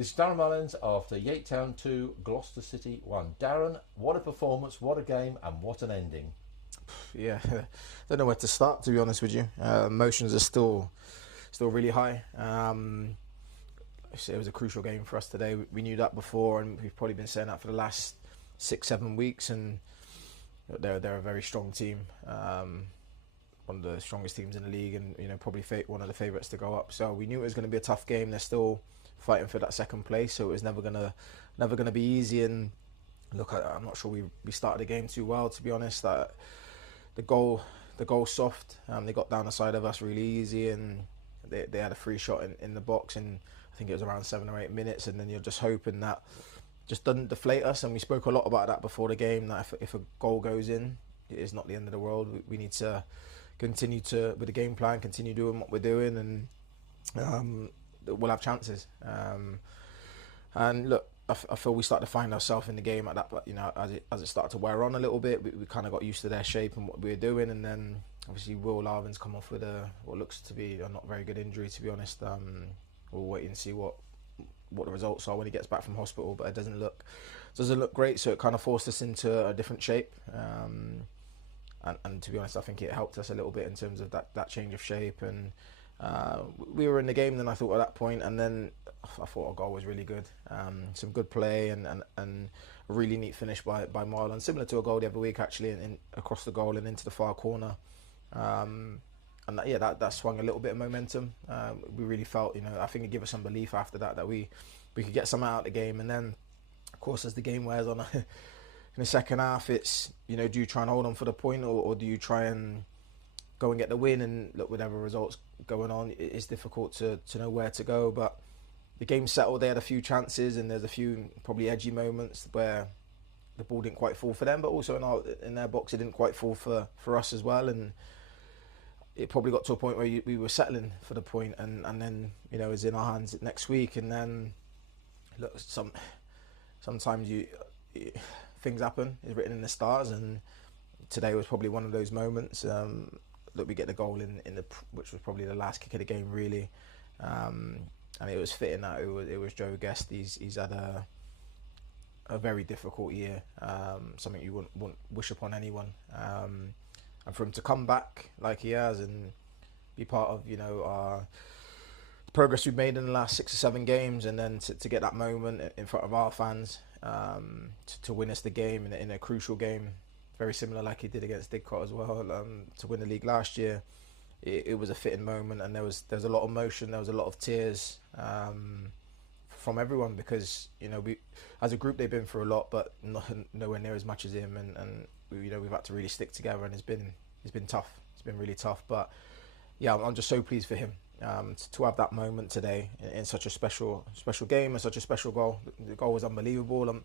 This is Darren Mullings after Yatetown 2, Gloucester City 1. Darren, what a performance, what a game, and what an ending. Yeah, don't know where to start, to be honest with you. Emotions are still really high. It was a crucial game for us today. We knew that before, and we've probably been saying that for the last 6-7 weeks. And they're a very strong team, one of the strongest teams in the league, and probably one of the favourites to go up. So we knew it was going to be a tough game. They're still fighting for that second place, so it was never gonna be easy. And look, I'm not sure we started the game too well, to be honest. The goal soft. They got down the side of us really easy, and they had a free shot in the box, and I think it was around 7 or 8 minutes. And then you're just hoping that just doesn't deflate us. And we spoke a lot about that before the game, that if a goal goes in, it is not the end of the world. We need to continue with the game plan, continue doing what we're doing, and we'll have chances. And look, I feel we started to find ourselves in the game at that, as it started to wear on a little bit. We kind of got used to their shape and what we were doing, and then obviously Will Larvin's come off with what looks to be a not very good injury, to be honest. We'll wait and see what the results are when he gets back from hospital, but it doesn't look great. So it kind of forced us into a different shape, and to be honest, I think it helped us a little bit in terms of that change of shape. And we were in the game then, I thought, at that point, and then I thought our goal was really good. Some good play and a really neat finish by Marlon, similar to a goal the other week actually, across the goal and into the far corner. And that swung a little bit of momentum. We really felt, I think it gave us some belief after that we could get something out of the game. And then, of course, as the game wears on in the second half, it's, do you try and hold on for the point, or do you try and go and get the win? And look, whatever results going on, it's difficult to know where to go. But the game settled. They had a few chances, and there's a few probably edgy moments where the ball didn't quite fall for them, but also in their box it didn't quite fall for us as well. And it probably got to a point where we were settling for the point, and then it was in our hands next week. And then look, sometimes things happen. It's written in the stars, and today was probably one of those moments. That we get the goal in which was probably the last kick of the game, really, and it was fitting that it was Joe Guest. He's had a very difficult year, something you wouldn't wish upon anyone, and for him to come back like he has and be part of our progress we've made in the last 6 or 7 games, and then to get that moment in front of our fans, to win us the game in a crucial game, very similar like he did against Didcot as well, to win the league last year. It was a fitting moment, and there was a lot of emotion, there was a lot of tears from everyone, because we as a group they've been through a lot, but nowhere near as much as him, and we've had to really stick together, and it's been tough. It's been really tough, but yeah, I'm just so pleased for him to have that moment today in such a special game and such a special goal. The goal was unbelievable.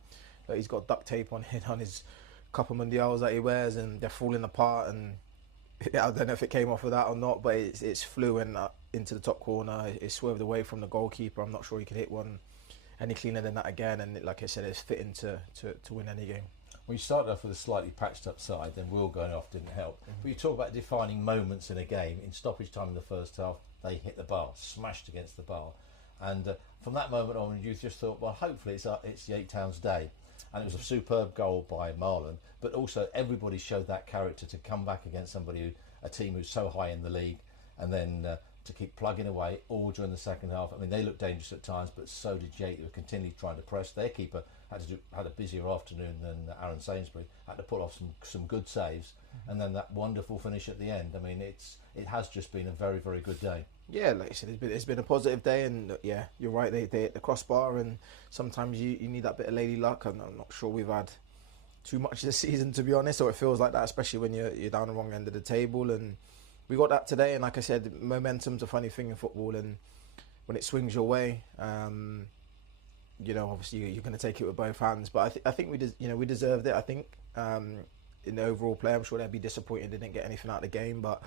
He's got duct tape on his couple mundials that he wears, and they're falling apart, and I don't know if it came off of that or not, but it's flew into the top corner. It swerved away from the goalkeeper. I'm not sure he could hit one any cleaner than that again, and like I said, it's fitting to win any game. Well, you started off with a slightly patched up side, then Will going off didn't help. But you talk about defining moments in a game. In stoppage time in the first half, they hit the bar, smashed against the bar, and from that moment on, you just thought, well, hopefully it's Yatetown's day. And it was a superb goal by Marlon, but also everybody showed that character to come back against a team who's so high in the league, and then to keep plugging away all during the second half. I mean, they looked dangerous at times, but so did Yate, who were continually trying to press. Their keeper had a busier afternoon than Aaron Sainsbury, had to pull off some good saves, and then that wonderful finish at the end. I mean, it has just been a very, very good day. Yeah, like I said, it's been a positive day, and yeah, you're right, they hit the crossbar, and sometimes you need that bit of lady luck, and I'm not sure we've had too much this season, to be honest, or it feels like that, especially when you're down the wrong end of the table. And we got that today, and like I said, momentum's a funny thing in football, and when it swings your way, obviously you're going to take it with both hands. But I think we deserved it. I think in the overall play, I'm sure they'd be disappointed they didn't get anything out of the game, but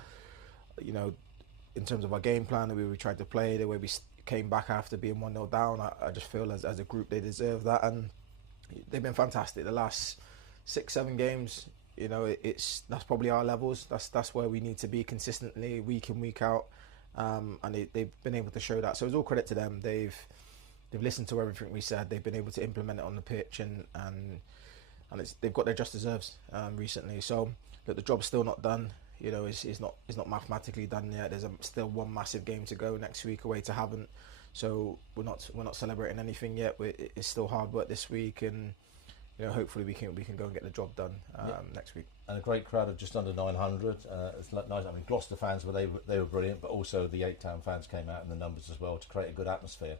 in terms of our game plan, the way we tried to play, the way we came back after being 1-0 down, I just feel as a group they deserve that, and they've been fantastic. The last 6-7 games, that's probably our levels. That's where we need to be consistently, week in, week out, and they've been able to show that. So it's all credit to them. They've they've listened to everything we said. They've been able to implement it on the pitch, and they've got their just deserves recently. So look, the job's still not done. You know, it's not mathematically done yet. There's still one massive game to go next week away to Havant. So we're not celebrating anything yet. It's still hard work this week, and you know, hopefully we can go and get the job done next week. And a great crowd of just under 900. It's nice. I mean, Gloucester fans they were brilliant, but also the 8 Town fans came out in the numbers as well to create a good atmosphere.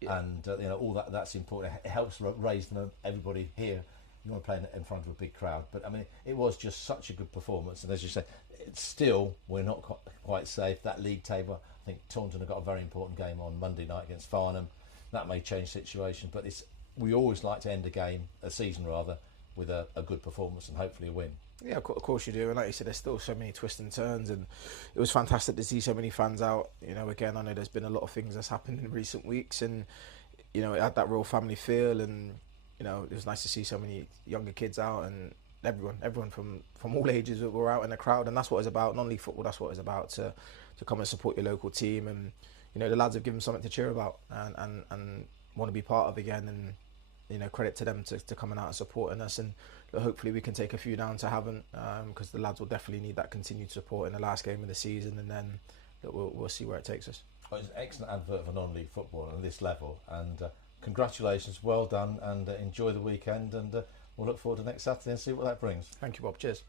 Yeah. And you know, all that's important. It helps raise everybody here. You want to play in front of a big crowd, but I mean, it was just such a good performance. And as you say, it's still, we're not quite safe. That league table, I think Taunton have got a very important game on Monday night against Farnham. That may change the situation, but we always like to end a season rather, with a good performance and hopefully a win. Yeah, of course you do. And like you said, there's still so many twists and turns, and it was fantastic to see so many fans out. You know, again, I know there's been a lot of things that's happened in recent weeks, and you know, it had that real family feel, and you know, it was nice to see so many younger kids out, and everyone from all ages were out in the crowd, and that's what it's about. Not only football, that's what it's about, to come and support your local team. And you know, the lads have given something to cheer about and want to be part of again, and you know, credit to them to coming out and supporting us. And hopefully we can take a few down to Havant, because the lads will definitely need that continued support in the last game of the season, and then we'll see where it takes us. Well, it's an excellent advert for non-league football at this level, and congratulations, well done, and enjoy the weekend, and we'll look forward to next Saturday and see what that brings. Thank you, Bob. Cheers.